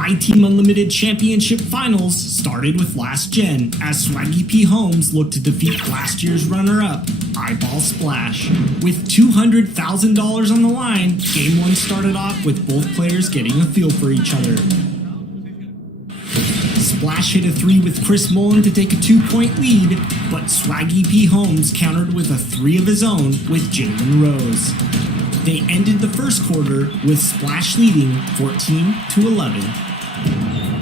My Team Unlimited Championship Finals started with Last Gen as Swaggy P. Holmes looked to defeat last year's runner-up, Eyeball Splash. With $200,000 on the line, Game 1 started off with both players getting a feel for each other. Splash hit a 3 with Chris Mullen to take a 2-point lead, but Swaggy P. Holmes countered with a 3 of his own with Jalen Rose. They ended the first quarter with Splash leading 14-11.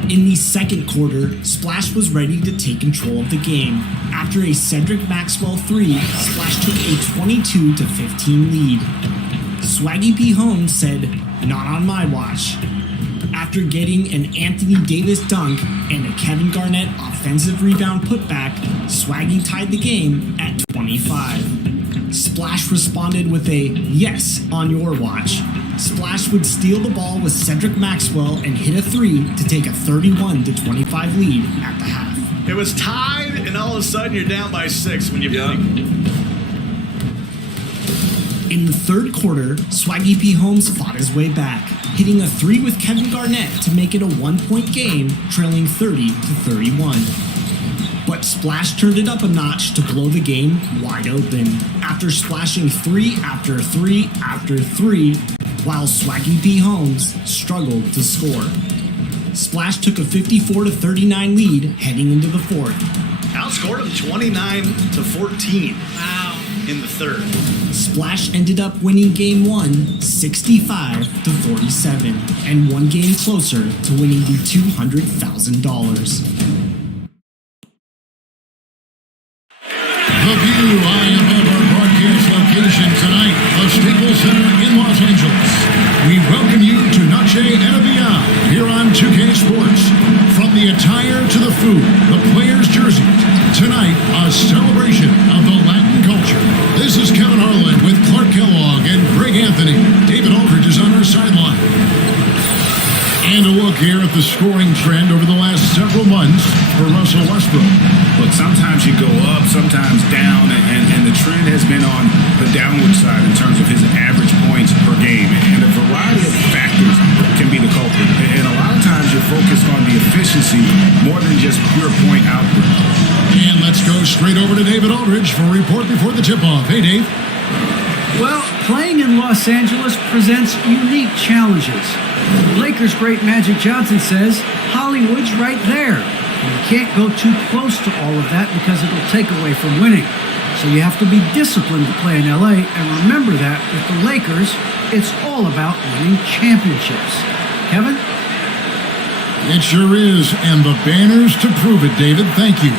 In the second quarter, Splash was ready to take control of the game. After a Cedric Maxwell 3, Splash took a 22-15 lead. Swaggy P. Holmes said, "Not on my watch." After getting an Anthony Davis dunk and a Kevin Garnett offensive rebound putback, Swaggy tied the game at 25. Splash responded with a "yes, on your watch." Splash would steal the ball with Cedric Maxwell and hit a 3 to take a 31-25 lead at the half. It was tied, and all of a sudden you're down by 6 when you blink. In the third quarter, Swaggy P. Holmes fought his way back, hitting a 3 with Kevin Garnett to make it a 1-point game, trailing 30-31. But Splash turned it up a notch to blow the game wide open, after splashing 3 after 3 after 3, while Swaggy P. Holmes struggled to score. Splash took a 54-39 lead heading into the fourth. Outscored him 29-14. Wow. In the third. Splash ended up winning Game 1 65-47 and one game closer to winning the $200,000. The view high above our broadcast location tonight, the Staples Center in Los Angeles. We welcome you to Noche and Beyond here on 2K Sports. From the attire to the food, the players' jerseys, tonight a celebration of the Latin culture. This is Kevin Harlan with Clark Kellogg and Greg Anthony. David Aldridge is on our sideline. And a look here at the scoring trend over the last several months for Russell Westbrook. Look, sometimes you go up, sometimes down, and the trend has been on the downward side in terms of his average points per game. And a variety of factors can be the culprit. And a lot of times you're focused on the efficiency more than just pure point output. And let's go straight over to David Aldridge for a report before the tip-off. Hey, Dave. Well, playing in Los Angeles presents unique challenges. Lakers great Magic Johnson says Hollywood's right there. And you can't go too close to all of that because it'll take away from winning. So you have to be disciplined to play in LA, and remember that with the Lakers, it's all about winning championships. Kevin? It sure is, and the banners to prove it, David. Thank you.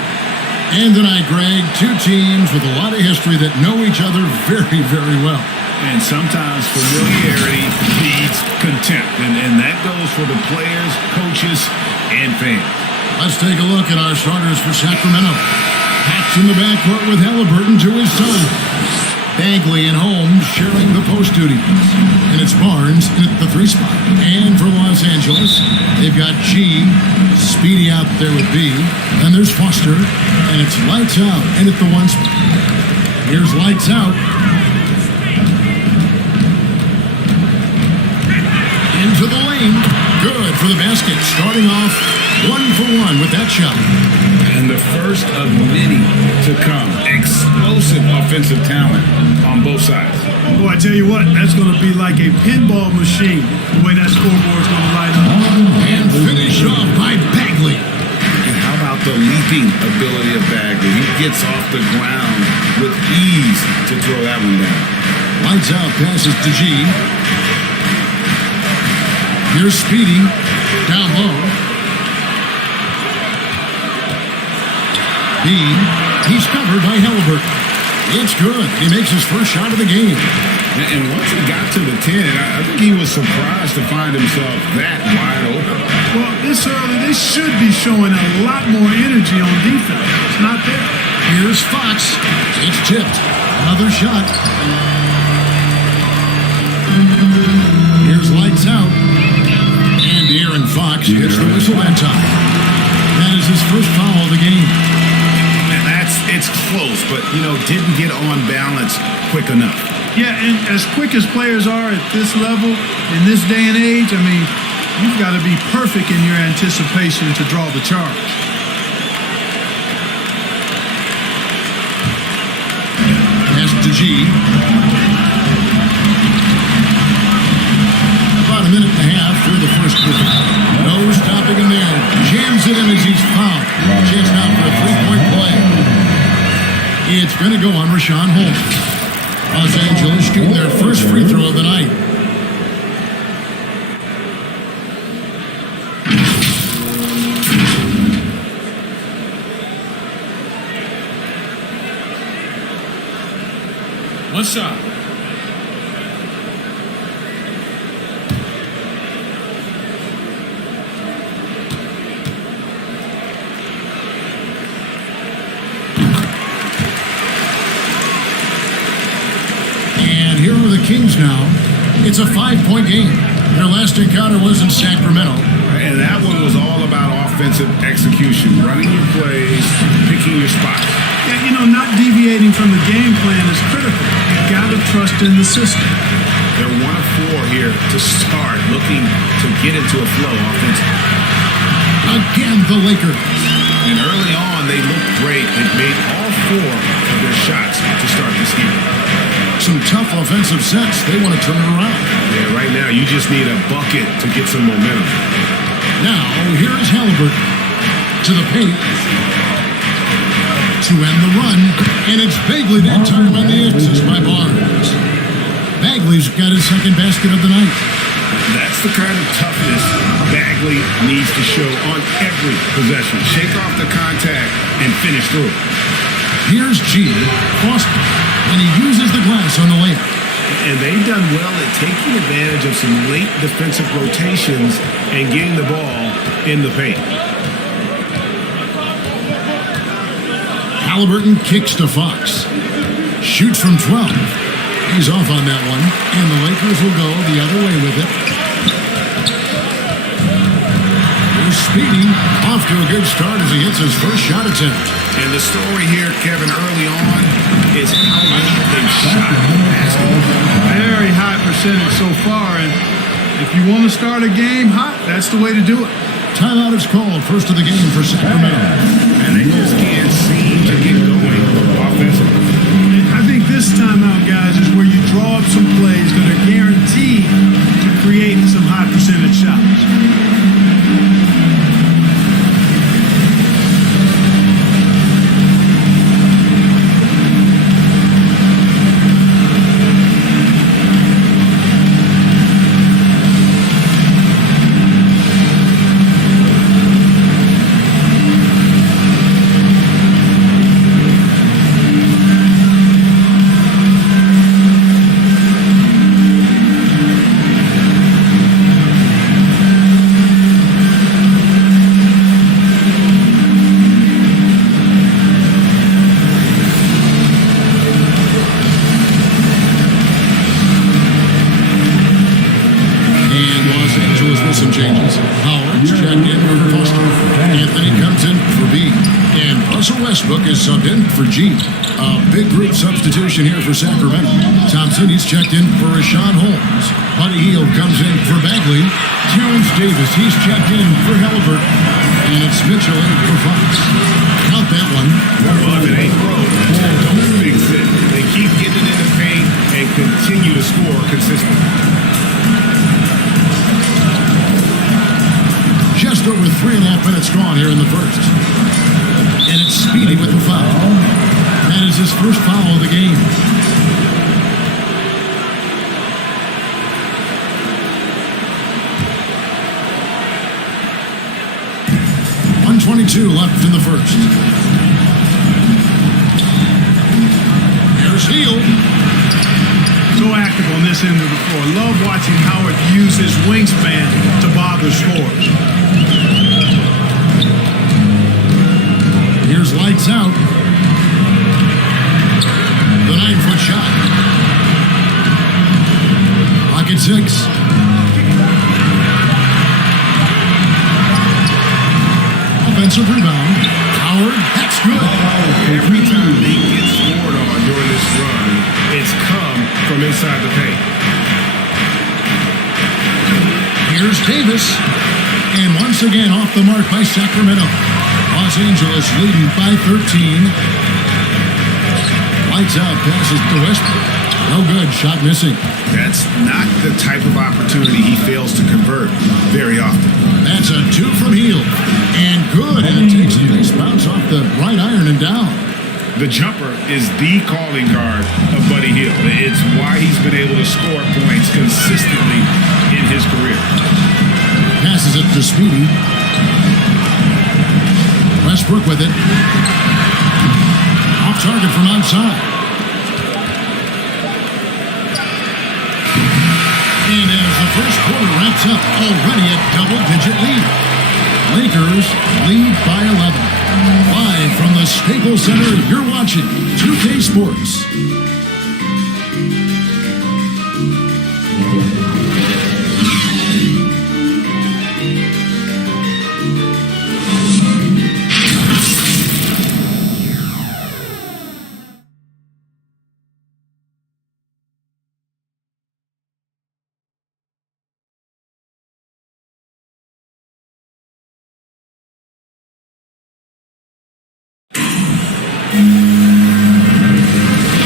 And tonight, Greg, two teams with a lot of history that know each other very, very well. And sometimes familiarity beats contempt, and that goes for the players, coaches, and fans. Let's take a look at our starters for Sacramento. Pat's in the backcourt with Halliburton to his son. Bagley and Holmes sharing the post duty. And it's Barnes at the 3 spot. And for Los Angeles, they've got G, Speedy out there with B. Then there's Foster, and it's Lights Out and at the 1 spot. Here's Lights Out. Into the lane. Good for the basket. Starting off 1 for 1 with that shot. And the first of many to come. Explosive offensive talent on both sides. Boy, I tell you what, that's going to be like a pinball machine, the way that scoreboard's going to light up. And finish off by Bagley. And how about the leaping ability of Bagley? He gets off the ground with ease to throw that one down. Lights Out passes to G. Here's Speedy down low. B. He's covered by Halliburton. It's good. He makes his first shot of the game. And once he got to the 10, I think he was surprised to find himself that wide open. Well, this early, they should be showing a lot more energy on defense. It's not there. Here's Fox. It's tipped. Another shot. Here's Lights Out. And Aaron Fox gets the whistle that time. That is his first foul of the game. It's close, but, didn't get on balance quick enough. Yeah, and as quick as players are at this level, in this day and age, I mean, you've got to be perfect in your anticipation to draw the charge. Pass to G. About a minute and a half through the first quarter. No stopping him there. Jams it in as he's fouled. Chance now for a three-point play. It's going to go on Rashawn Holmes. Los Angeles shooting their first free throw of the night. One shot. And here are the Kings now. It's a 5-point game. Their last encounter was in Sacramento. And that one was all about offensive execution, running your plays, picking your spots. Yeah, not deviating from the game plan is critical. You've got to trust in the system. They're 1 of 4 here to start, looking to get into a flow offensively. Again, the Lakers. And early on, they looked great. They made all 4 of their shots to start this game. Some tough offensive sets. They want to turn it around. Yeah, right now, you just need a bucket to get some momentum. Now, here is Halliburton to the paint to end the run, and it's Bagley that time on the assist by Barnes. Bagley's got his second basket of the night. That's the kind of toughness Bagley needs to show on every possession. Shake off the contact and finish through. Here's G. Foster, and he uses the glass on the layup. And they've done well at taking advantage of some late defensive rotations and getting the ball in the paint. Halliburton kicks to Fox. Shoots from 12. He's off on that one, and the Lakers will go the other way with it. Here's Speedy, off to a good start as he hits his first shot attempt. And the story here, Kevin, early on is how much they've shot the basketball. Very high percentage so far, and if you want to start a game hot, that's the way to do it. Timeout is called, first of the game for Sacramento. And they just can't seem to get going offensively. I think this timeout, guys, is where you draw up some plays that are guaranteed to create some high percentage shots. Some changes. Howard's checked in for Foster. Anthony comes in for B. And Russell Westbrook is subbed in for G. A big group substitution here for Sacramento. Thompson, he's checked in for Rashawn Holmes. Buddy Hield comes in for Bagley. Terrence Davis, he's checked in for Halliburton. And it's Mitchell in for Fox. Count that one. Well, if it ain't broke, don't fix it. They keep getting it in the paint and continue to score consistently. Just over 3.5 minutes gone here in the first. And it's Speedy with the foul. That is his first foul of the game. .122 left in the first. Here's Hield. So active on this end of the floor. Love watching Howard use his wingspan to bother scorers. Here's lights out. The 9-foot shot. Pocket 6. Offensive rebound. Howard, that's good. Every time they get scored on during this run, it's come from inside the paint. Here's Davis. And once again off the mark by Sacramento. Los Angeles leading by 13. Lights out, passes to Westbrook. No good, shot missing. That's not the type of opportunity he fails to convert very often. That's a 2 from Hield. And good, and it takes a nice bounce off the right iron and down. The jumper is the calling card of Buddy Hield. It's why he's been able to score points consistently in his career. Passes it to Speedy. Westbrook with it. Off target from outside. And as the first quarter wraps up, already a double-digit lead. Lakers lead by 11. Live from the Staples Center, you're watching 2K Sports.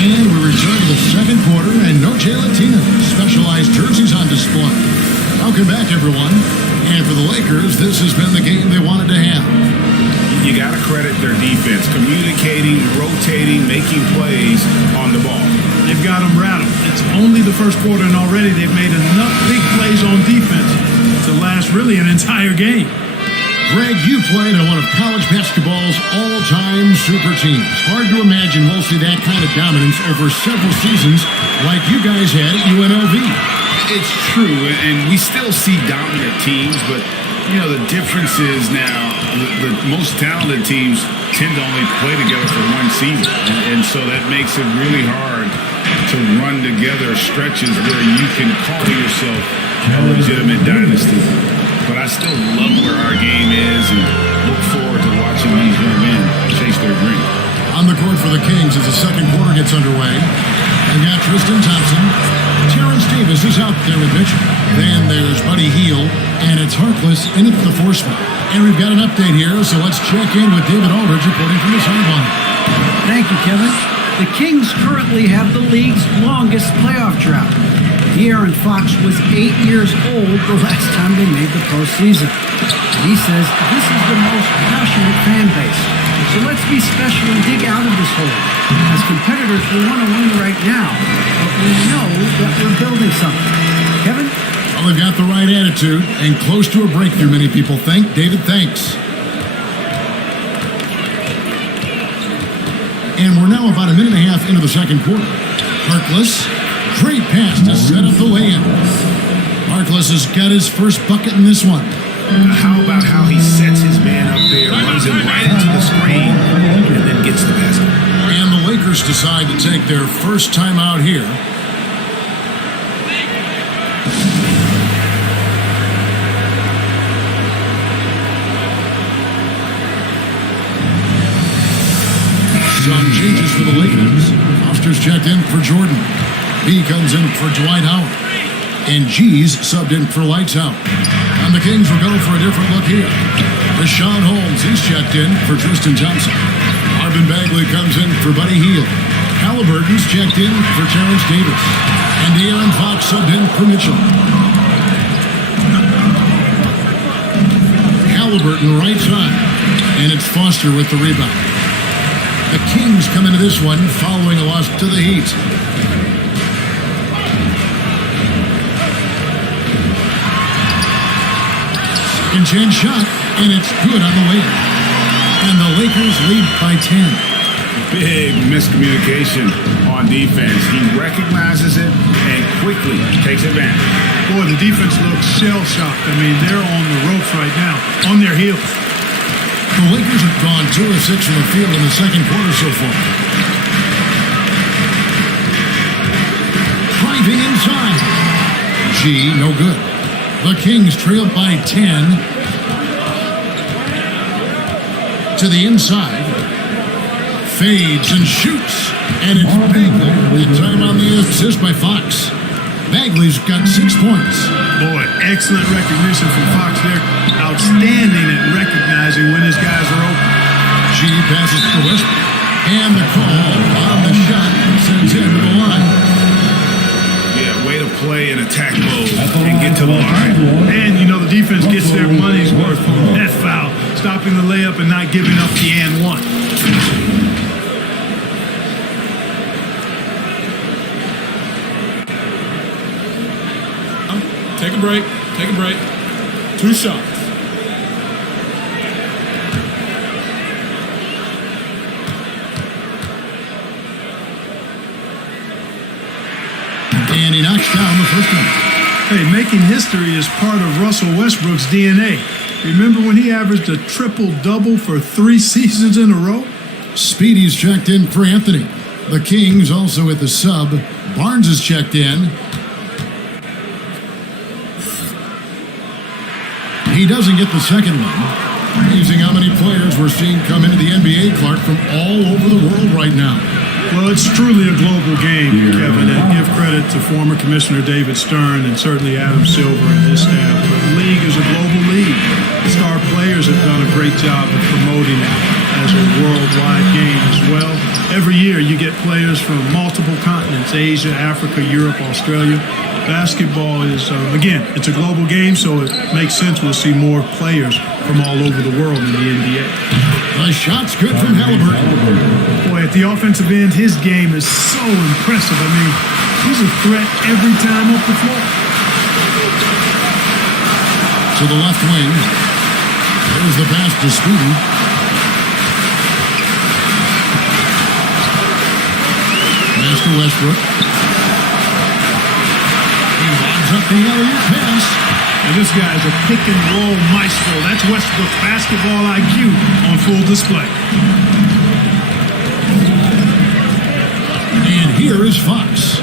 And we return to the second quarter, and no Gelatina. Specialized jerseys on display. Welcome back, everyone. And for the Lakers, this has been the game they wanted to have. You got to credit their defense, communicating, rotating, making plays on the ball. They've got them rattled. It's only the first quarter, and already they've made enough big plays on defense to last really an entire game. Greg, you played on one of college basketball's all-time super teams. Hard to imagine we'll see that kind of dominance over several seasons like you guys had at UNLV. It's true, and we still see dominant teams, but, you know, the difference is now the most talented teams tend to only play together for one season, and so that makes it really hard to run together stretches where you can call yourself a legitimate dynasty. But I still love where our game is and look forward to watching these young men chase their dream. On the court for the Kings as the second quarter gets underway. They've got Tristan Thompson. Terrence Davis is out there with Mitchell. Then there's Buddy Hield, and it's Harkless in at the 4 spot. And we've got an update here, so let's check in with David Aldridge reporting from the sideline. Thank you, Kevin. The Kings currently have the league's longest playoff drought. De'Aaron Fox was 8 years old the last time they made the postseason. He says this is the most passionate fan base. So let's be special and dig out of this hole. As competitors, we want to win right now, but we know that we're building something. Kevin? Well, they've got the right attitude and close to a breakthrough, many people think. David, thanks. And we're now about a minute and a half into the second quarter. Harkless. Great pass to set up the lay-in. Harkless has got his first bucket in this one. How about how he sets his man up there, runs him right into the screen, and then gets the basket. And the Lakers decide to take their first time out here. Some changes for the Lakers. Foster's checked in for Jordan. B comes in for Dwight Howard. And G's subbed in for Lights Out. And the Kings will go for a different look here. Rashawn Holmes, he's checked in for Tristan Thompson. Marvin Bagley comes in for Buddy Hield. Halliburton's checked in for Terrence Davis. And De'Aaron Fox subbed in for Mitchell. Halliburton right side. And it's Foster with the rebound. The Kings come into this one following a loss to the Heat. Second chance shot, and it's good on the way. And the Lakers lead by 10. Big miscommunication on defense. He recognizes it and quickly takes advantage. Boy, the defense looks shell-shocked. I mean, they're on the ropes right now, on their heels. The Lakers have gone 2 of 6 from the field in the second quarter so far. Driving inside. G, no good. The Kings trail by 10. To the inside. Fades and shoots. And it's Bagley. The time on the assist by Fox. Bagley's got 6 points. Boy, excellent recognition from Fox there. Outstanding at recognizing when his guys are open. G passes to Westbrook. And the call on the shot sends him to the line. Yeah, way to play in attack mode and get to the line. And, you know, the defense gets their money's worth from that foul, stopping the layup and not giving up the and one. Take a break. Take a break. 2 shots. And he knocks down the first one. Hey, making history is part of Russell Westbrook's DNA. Remember when he averaged a triple-double for 3 seasons in a row? Speedy's checked in for Anthony. The Kings also at the sub. Barnes is checked in. He doesn't get the second one. Amazing how many players we're seeing come into the NBA, Clark, from all over the world right now. Well, it's truly a global game, Kevin, and give credit to former Commissioner David Stern and certainly Adam Silver and his staff. The league is a global league. Star players have done a great job of promoting it as a worldwide game as well. Every year you get players from multiple continents, Asia, Africa, Europe, Australia. Basketball is, again, it's a global game, so it makes sense we'll see more players from all over the world in the NBA. The shot's good from Halliburton. Boy, at the offensive end, his game is so impressive. I mean, he's a threat every time up the floor. To the left wing. There's the pass to Speedy. Pass to Westbrook. He lines up the alley-oop pass. And this guy's a pick-and-roll maestro. That's Westbrook's basketball IQ on full display. And here is Fox.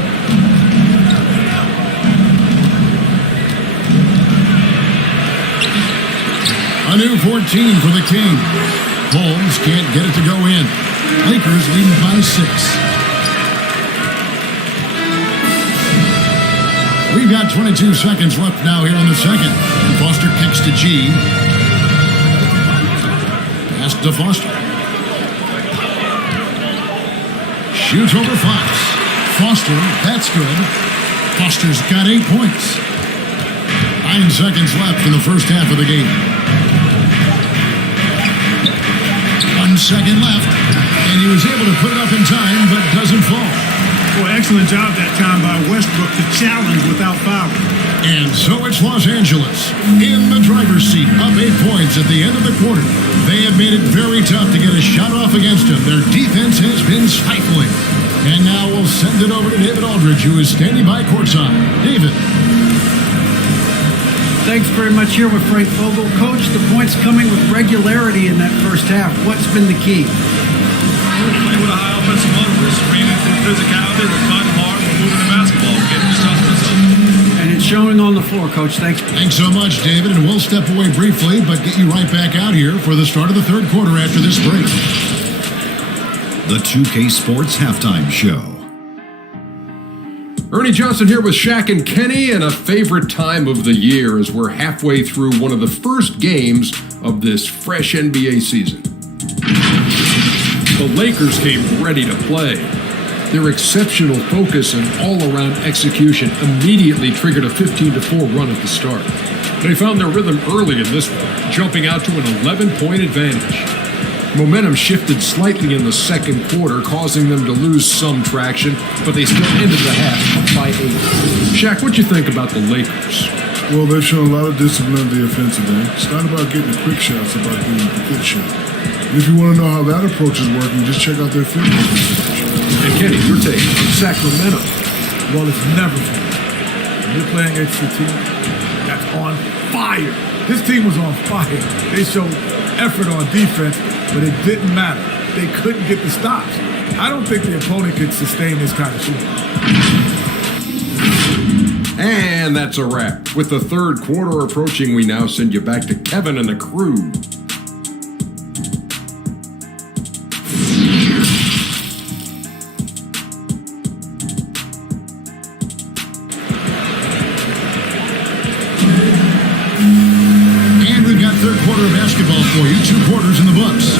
A new 14 for the King. Holmes can't get it to go in. Lakers leading by 6. We've got 22 seconds left now here in the second. Foster kicks to G. Pass to Foster. Shoots over Fox. Foster, that's good. Foster's got 8 points. 9 seconds left in the first half of the game. 1 second left, and he was able to put it up in time, but doesn't fall. Boy, excellent job that time by Westbrook to challenge without fouling. And so it's Los Angeles in the driver's seat, up 8 points at the end of the quarter. They have made it very tough to get a shot off against them. Their defense has been stifling. And now we'll send it over to David Aldridge, who is standing by courtside. David. Thanks very much here with Frank Vogel. Coach, the points coming with regularity in that first half. What's been the key? Playing with a high offensive motor. We're screaming for physicality. We're fighting hard. We're moving the basketball. We're getting shots themselves. And it's showing on the floor, Coach. Thanks. Thanks so much, David. And we'll step away briefly, but get you right back out here for the start of the third quarter after this break. The 2K Sports Halftime Show. Ernie Johnson here with Shaq and Kenny, and a favorite time of the year as we're halfway through one of the first games of this fresh NBA season. The Lakers came ready to play. Their exceptional focus and all-around execution immediately triggered a 15-4 run at the start. They found their rhythm early in this one, jumping out to an 11-point advantage. Momentum shifted slightly in the second quarter, causing them to lose some traction, but they still ended the half up by 8. Shaq, what you think about the Lakers? Well, they've shown a lot of discipline on the offensive end. It's not about getting the quick shots, it's about getting the good shot. And if you want to know how that approach is working, just check out their field goal percentage. And Kenny, your take on Sacramento. Well, it's never fun. When you're playing against a team that's on fire. This team was on fire. They showed effort on defense, but it didn't matter. They couldn't get the stops. I don't think the opponent could sustain this kind of shooting. And that's a wrap. With the third quarter approaching, we now send you back to Kevin and the crew. for you. 2 quarters in the books.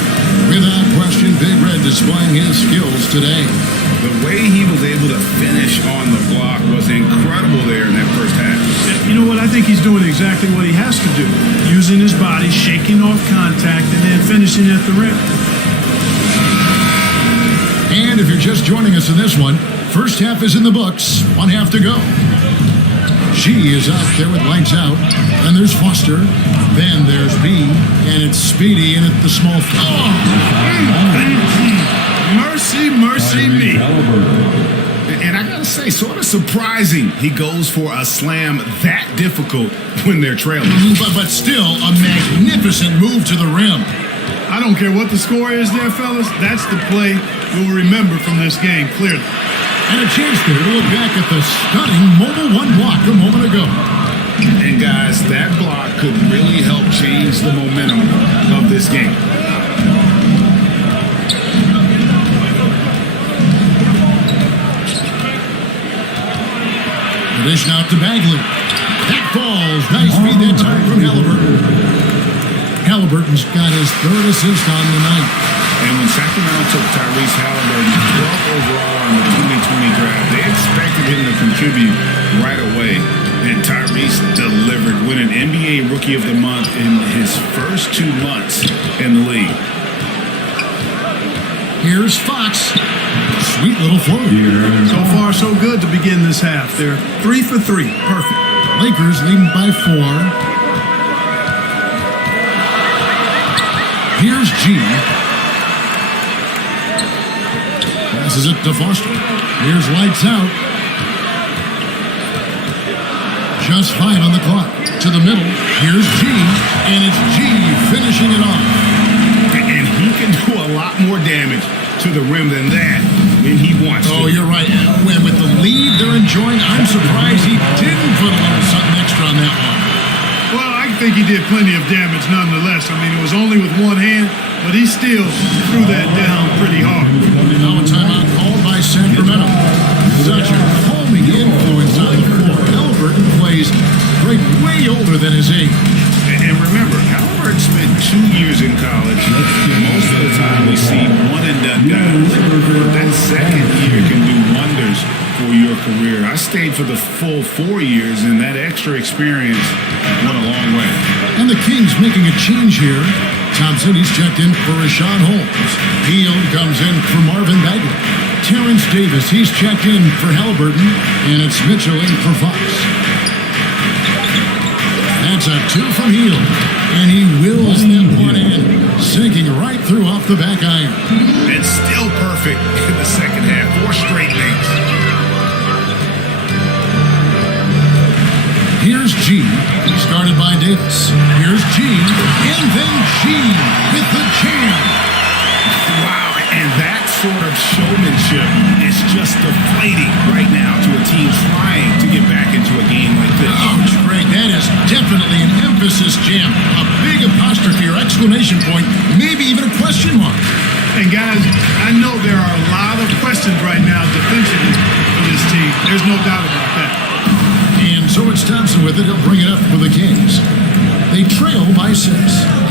Without question, Big Red displaying his skills today. The way he was able to finish on the block was incredible there in that first half. You know what? I think he's doing exactly what he has to do. Using his body, shaking off contact, and then finishing at the rim. And if you're just joining us in this one, first half is in the books. 1 half to go. She is out there with lights out. Then there's Foster. Then there's B. And it's Speedy in at the small. Mercy, mercy me. And I gotta say, sort of surprising he goes for a slam that difficult when they're trailing. But still, a magnificent move to the rim. I don't care what the score is there, fellas. That's the play we'll remember from this game, clearly. And a chance there to look back at the stunning Mobile 1 block a moment ago. And guys, that block could really help change the momentum of this game. Dish out to Bagley. That falls. Nice feed that time from Halliburton. Halliburton's got his 3rd assist on the night. And when Sacramento took Tyrese Halliburton 12th overall in the 2020 draft, they expected him to contribute right away. And Tyrese delivered, winning NBA Rookie of the Month in his first 2 months in the league. Here's Fox. Sweet little float. So far, so good to begin this half. They're 3 for 3. Perfect. Lakers leading by 4. Here's G. Passes it to Foster. Here's lights out. Just 5 on the clock. To the middle. Here's G. And it's G finishing it off. And he can do a lot more damage to the rim than that when he wants to. Oh, you're right. When with the lead they're enjoying, I'm surprised he didn't put a little something extra on that one. Well, I think he did plenty of damage nonetheless. I mean, it was only with one hand, but he still threw that down pretty hard. Now a timeout called by Sacramento. Such a calming influence on the floor. Halliburton plays great, way older than his age. And remember, Halliburton spent 2 years in college. Most of the time we see one-and-done guys. But that second year can do wonders for your career. I stayed for the full 4 years, and that extra experience went a long way. And the Kings making a change here. Thompson, he's checked in for Rashawn Holmes. Hield comes in for Marvin Bagley. Terrence Davis, he's checked in for Halliburton. And it's Mitchell in for Fox. That's a 2 from Hield. And he wills that one in, sinking right through off the back iron. And still perfect in the second half. 4 straight makes. Here's G, started by Davis. Here's G, and then G with the jam. Wow, and that sort of showmanship is just deflating right now to a team trying to get back into a game like this. Ouch, Greg, that is definitely an emphasis jam. A big apostrophe or exclamation point, maybe even a question mark. And guys, I know there are a lot of questions right now defensively for this team. There's no doubt about that. And so it's Thompson with it. He'll bring it up for the Kings. They trail by 6.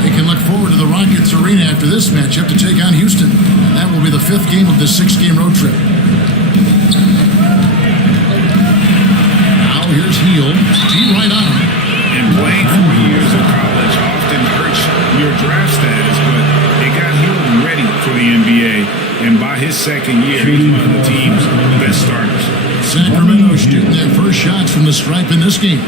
They can look forward to the Rockets Arena after this matchup to take on Houston. That will be the 5th game of the 6-game road trip. Now here's Hield. Deep right on him. And playing 4 years of college often hurts your draft status, but it got Hield ready for the NBA. And by his second year, he's one of the team's best starters. Sacramento shooting their first shots from the stripe in this game.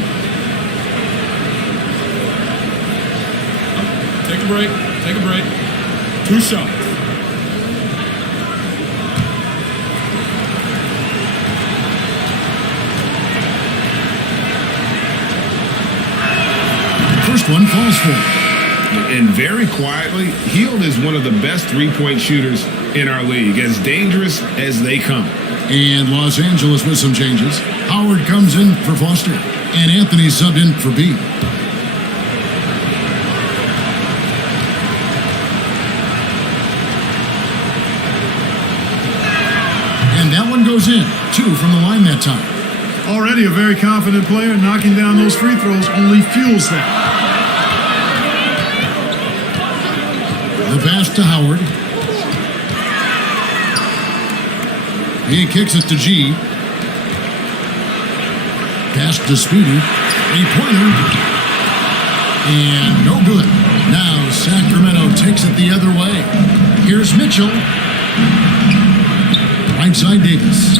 Take a break. Take a break. 2 shots. First one falls for. And very quietly, Hield is one of the best three-point shooters in our league, as dangerous as they come. And Los Angeles with some changes. Howard comes in for Foster, and Anthony subbed in for B. And that one goes in. 2 from the line that time. Already a very confident player. Knocking down those free throws only fuels that. The pass to Howard. He kicks it to G. Pass to Speedy. A pointer. And no good. Now Sacramento takes it the other way. Here's Mitchell. Right side Davis.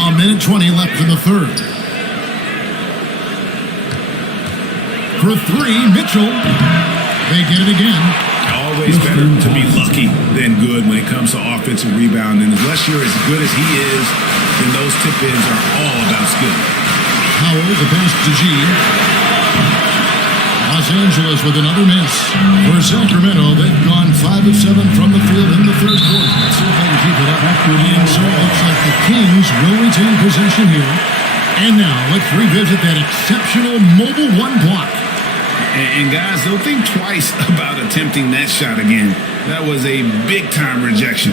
A minute 20 left in the third. For three, Mitchell. They get it again. Always better to be lucky than good when it comes to offensive rebound. And unless you're as good as he is, then those tip-ins are all about skill. Howell, the pass to G. Los Angeles with another miss. For Sacramento, they've gone 5 of 7 from the field in the third quarter. Let's see if they can keep it up. And so it looks like the Kings will retain possession here. And now let's revisit that exceptional mobile one block. And guys, don't think twice about attempting that shot again. That was a big-time rejection.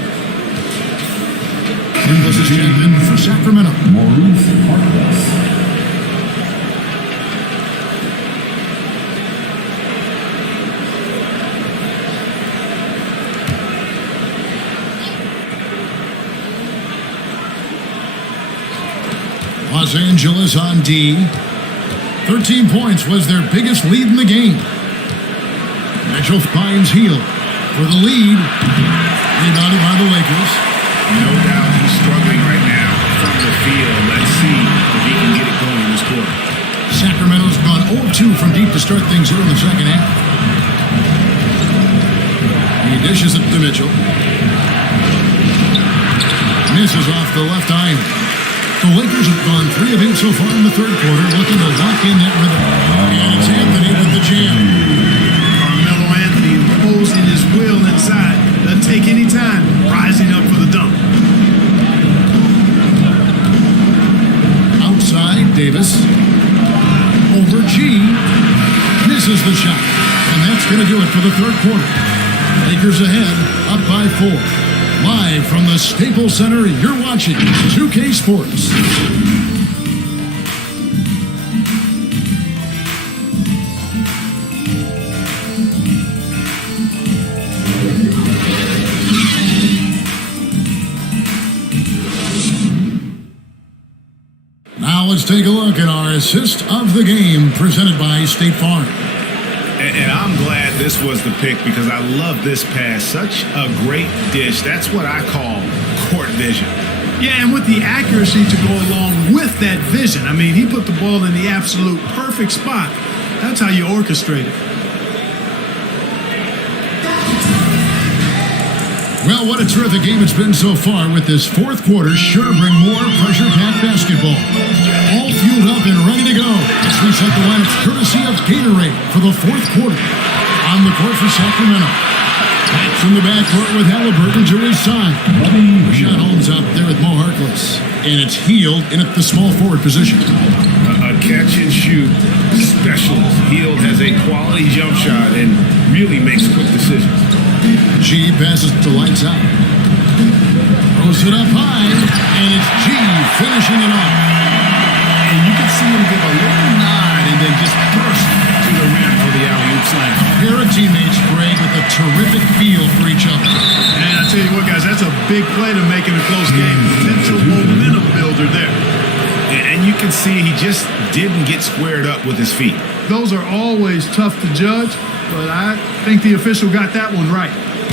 This is champion for Sacramento. Maurice Harkless. Los Angeles on D. 13 points was their biggest lead in the game. Mitchell finds Hield for the lead. Rebounded by the Lakers. No doubt he's struggling right now from the field. Let's see if he can get it going in this quarter. Sacramento's gone 0-2 from deep to start things here in the second half. He dishes it to Mitchell. Misses off the left iron. The Lakers have gone 3 of 8 so far in the third quarter, looking to lock in that rhythm. And it's Anthony with the jam. Carmelo Anthony imposing his will inside. Doesn't take any time. Rising up for the dunk. Outside, Davis. Over G. Misses the shot. And that's going to do it for the third quarter. Lakers ahead, up by 4. Live from the Staples Center, you're watching 2K Sports. Now let's take a look at our assist of the game presented by State Farm. And I'm glad this was the pick because I love this pass. Such a great dish. That's what I call court vision. Yeah, and with the accuracy to go along with that vision. I mean, he put the ball in the absolute perfect spot. That's how you orchestrate it. Well, what a terrific game it's been so far, with this fourth quarter sure to bring more pressure-packed basketball. All fueled up and ready to go as we set the lineups courtesy of Gatorade for the fourth quarter. On the court for Sacramento. From the backcourt with Halliburton to his side. Rashad Holmes out there with Mo Harkless. And it's Hield in at the small forward position. A catch and shoot specialist. Hield has a quality jump shot and really makes quick decisions. G passes to lights out. Throws it up high, and it's G finishing it off. And you can see him give a little nod and then just burst to the rim for the alley-oop slam. Pair of teammates, Greg, with a terrific feel for each other. And I tell you what, guys, that's a big play to make in a close game. Potential momentum builder there. And you can see he just didn't get squared up with his feet. Those are always tough to judge, but I think the official got that one right.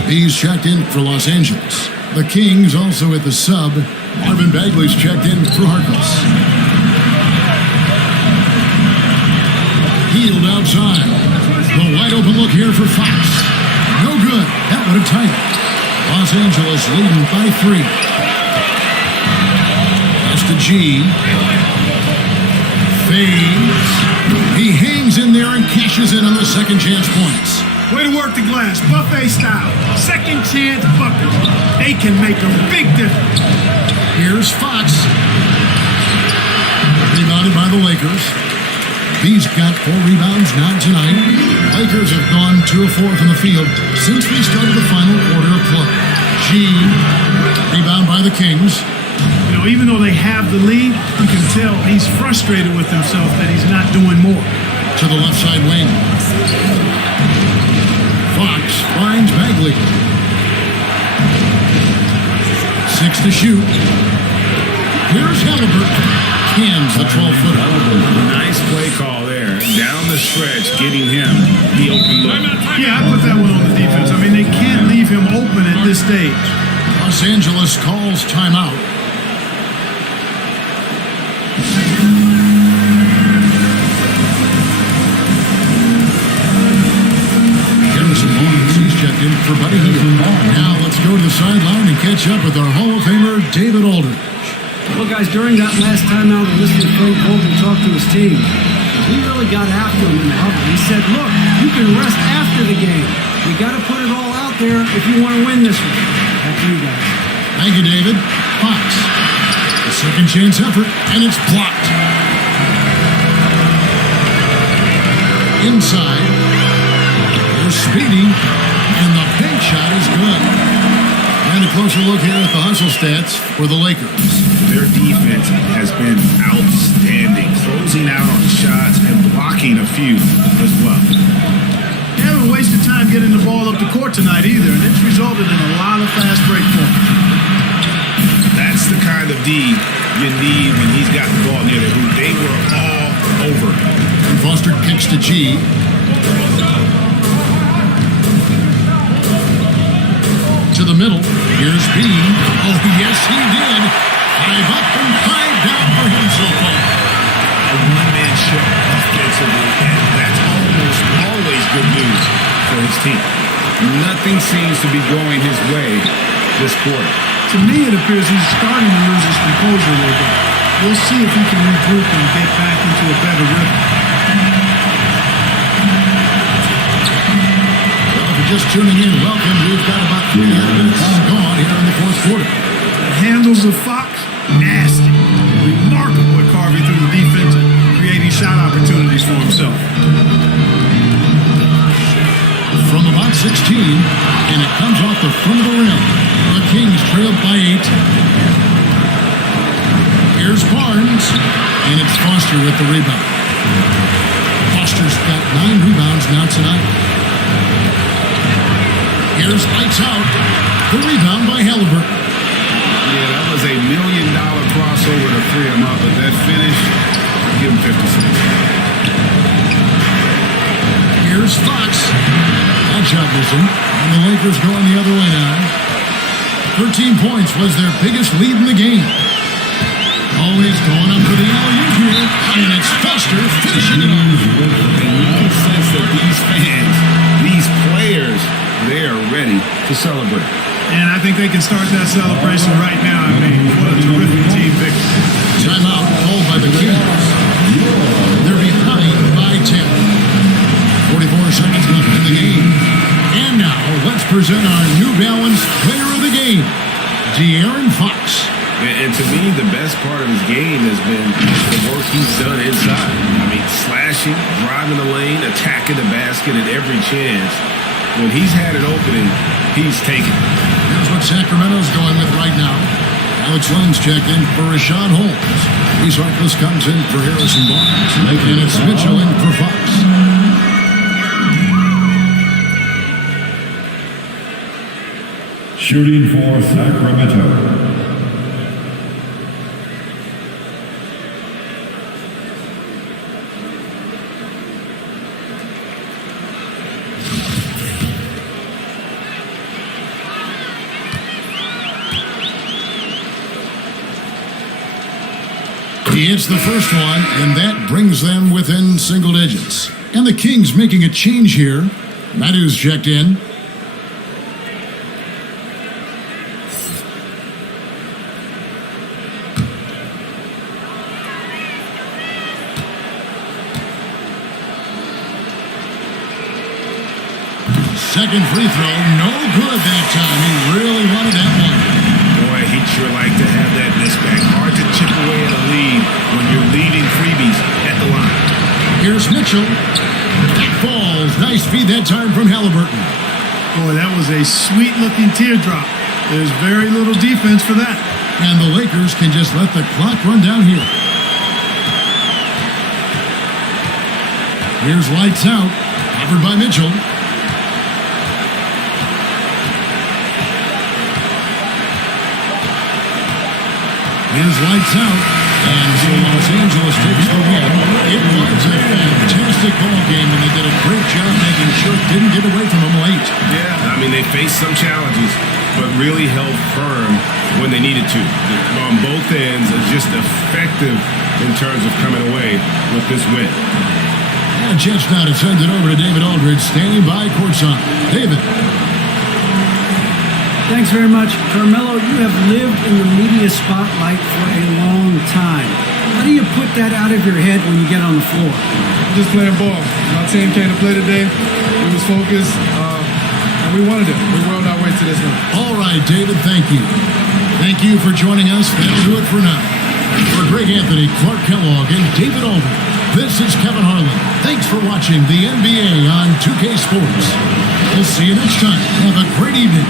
He's checked in for Los Angeles. The Kings also at the sub. Marvin Bagley's checked in for Harkless. Hield outside. The wide open look here for Fox. No good. That would have tied it. Los Angeles leading by 3. That's to G. Fades. He hangs in there and cashes in on the second chance points. Way to work the glass, buffet style. Second chance buckets. They can make a big difference. Here's Fox. Rebounded by the Lakers. He's got 4 rebounds now tonight. Lakers have gone 2 of 4 from the field since we started the final quarter of play. G, rebound by the Kings. You know, even though they have the lead, you can tell he's frustrated with himself that he's not doing more. To the left side wing. Fox finds Bagley. 6 to shoot. Here's Halliburton. Cans the 12-footer. Nice play call there. Down the stretch, getting him the open look. Yeah, I put that one on the defense. I mean, they can't leave him open at this stage. Los Angeles calls timeout. Harrison Barnes, he's checked in for Buddy Hield. Now let's go to the sideline and catch up with our Hall of Famer, David Aldridge. Well, guys, during that last timeout, I listened to Frank Vogel talk to his team. He really got after him in the huddle. He said, look, you can rest after the game. You got to put it all out there if you want to win this one. Back to you guys. Thank you, David. Fox. The second chance effort, and it's blocked. Inside. They're speedy, and the bank shot is good. And a closer look here at the hustle stats for the Lakers. Their defense has been outstanding, closing out on shots and blocking a few as well. They haven't wasted time getting the ball up the court tonight either, and it's resulted in a lot of fast break points. That's the kind of D you need when he's got the ball near the hoop. They were all over. And Foster kicks to G. To the middle. Here's B. Oh, yes, he did. 5 up and 5 down for him so far. A one-man show offensively, and that's almost always good news for his team. Nothing seems to be going his way this quarter. To me, it appears he's starting to lose his composure a little bit. We'll see if he can regroup and get back into a better rhythm. Well, if you're just tuning in, welcome. We've got about 3.5 minutes gone here in the fourth quarter. The handles of Fox, nasty. Remarkable at carving through the defense and creating shot opportunities for himself. From about 16, and it comes off the front of the rim. The Kings trailed by 8. Here's Barnes, and it's Foster with the rebound. Foster's got 9 rebounds now tonight. Here's lights out. The rebound by Halliburton. Yeah, that was $1 million crossover to free him up, but that finish, I'll give him 50 cents. Here's Fox. That shot missing. And the Lakers going the other way now. 13 points was their biggest lead in the game. Always going up for the alley-oop here. And it's Foster finishing it off. And you can sense that these fans, these players, they are ready to celebrate. And I think they can start that celebration right now. I mean, what a terrific team victory. Timeout called by the Kings. They're behind by 10. 44 seconds left in the game. And now, let's present our New Balance player of the game, De'Aaron Fox. And to me, the best part of his game has been the work he's done inside. I mean, slashing, driving the lane, attacking the basket at every chance. When he's had an opening, he's taken it. Here's what Sacramento's going with right now. Alex Jones checked in for Rashawn Holmes. Reese Harkless comes in for Harrison Barnes. And it's Mitchell in for Fox. Shooting for Sacramento. He hits the first one, and that brings them within single digits. And the Kings making a change here. Madu's checked in. Second free throw, no good that time. He really wanted that one. Boy, he'd sure like to have that misback. Hard to chip away at a lead when you're leading freebies at the line. Here's Mitchell. That falls. Nice feed that time from Halliburton. Boy, that was a sweet-looking teardrop. There's very little defense for that. And the Lakers can just let the clock run down here. Here's lights out. Covered by Mitchell. Here's lights out. And so Los Angeles takes the win. It was a fantastic ball game, and they did a great job making sure it didn't get away from them late. Yeah, I mean, they faced some challenges, but really held firm when they needed to. On both ends, just effective in terms of coming away with this win. And just now to send it over to David Aldridge, standing by courtside. David. Thanks very much. Carmelo, you have lived in the media spotlight for a long time. How do you put that out of your head when you get on the floor? Just playing ball. My team came to play today. We was focused, and we wanted it. We willed our way to this one. All right, David, thank you. Thank you for joining us. That'll do it for now. For Greg Anthony, Clark Kellogg, and David Aldridge, this is Kevin Harlan. Thanks for watching the NBA on 2K Sports. We'll see you next time. Have a great evening.